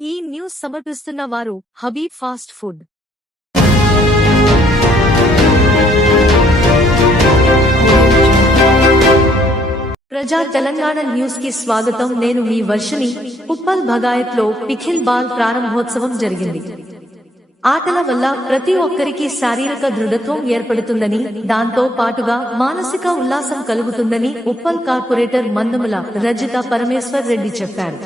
ఈ న్యూస్ సమర్పిస్తున్న వారు హబీబ్ ఫాస్ట్ ఫుడ్. ప్రజా తెలంగాణ న్యూస్కి స్వాగతం. నేను మీ వర్షిని ఉప్పల్ భగాయత్లో పిఖిల్ బాల్ ప్రారంభోత్సవం జరిగింది. ఆటల వల్ల ప్రతి ఒక్కరికి శారీరక దృఢత్వం ఏర్పడుతుందని దాంతో పాటుగా మానసిక ఉల్లాసం కలుగుతుందని ఉప్పల్ కార్పొరేటర్ మందముల రజిత పరమేశ్వర్ రెడ్డి చెప్పారు.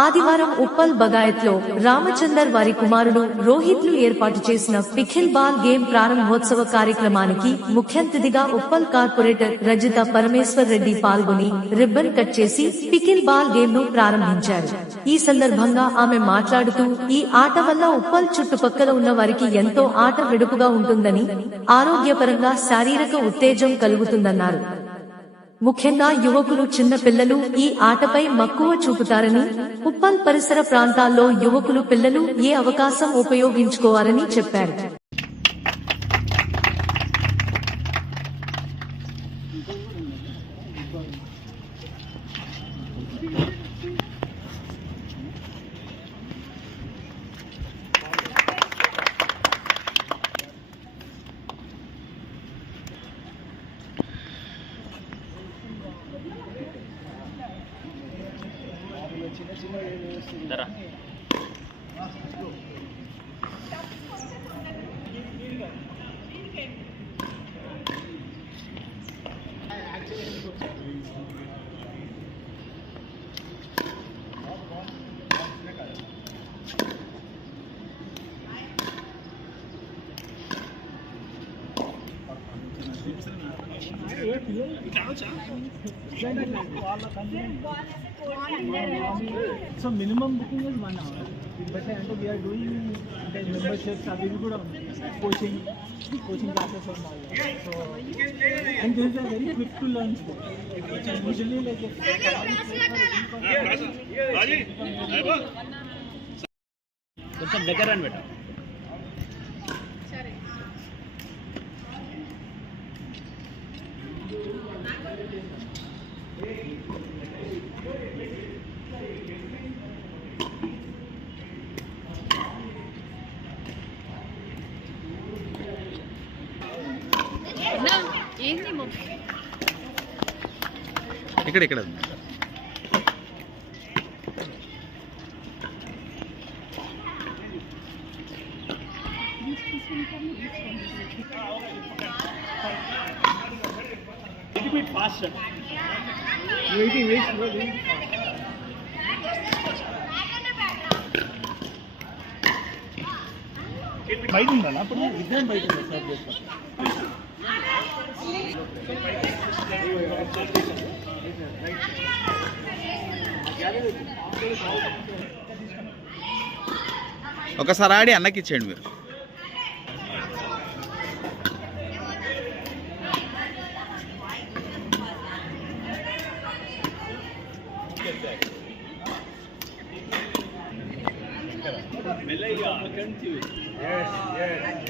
ఆదివారం ఉప్పల్ బగాయత్లో రామచందర్ వారి కుమారుడు రోహిత్లు ఏర్పాటు చేసిన పిఖిల్ బాల్ గేమ్ ప్రారంభోత్సవ కార్యక్రమానికి ముఖ్యంతిథిగా ఉప్పల్ కార్పొరేటర్ రజిత పరమేశ్వర్ రెడ్డి పాల్గొని రిబ్బన్ కట్ చేసి పిఖిల్ బాల్ గేమ్ను ప్రారంభించారు. ఈ సందర్భంగా ఆమె మాట్లాడుతూ ఈ ఆట వల్ల ఉప్పల్ చుట్టుపక్కల ఉన్న వారికి ఎంతో ఆట వెడుపుగా ఉంటుందని ఆరోగ్యపరంగా శారీరక ఉత్తేజం కలుగుతుందన్నారు. ముఖ్యంగా యువకులు చిన్న పిల్లలు ఈ ఆటపై మక్కువ చూపుతారని ఉప్పల్ పరిసర ప్రాంతాల్లో యువకులు పిల్లలు ఏ అవకాశం ఉపయోగించుకోవాలని చెప్పారు. 따라. So minimum booking is one hour but అంటే వీఆర్ డూయింగ్ అంటే మెంబర్షిప్స్ అవి కూడా కోచింగ్ కోచింగ్ క్లాసెస్ ఉన్నాయి so and this is very quick to learn sport usually like కొంచెం దగ్గర బేట ఏంది మొ- ఇక్కడ ఇక్కడ faster. Waiting, wait, wait, wait. బయట ఉండాలా అప్పుడు ఇద్దరం బయట ఉండాలి సార్ చేస్తాం ఒకసారి ఆడి అన్నకి ఇచ్చేయండి మీరు Yes, yes.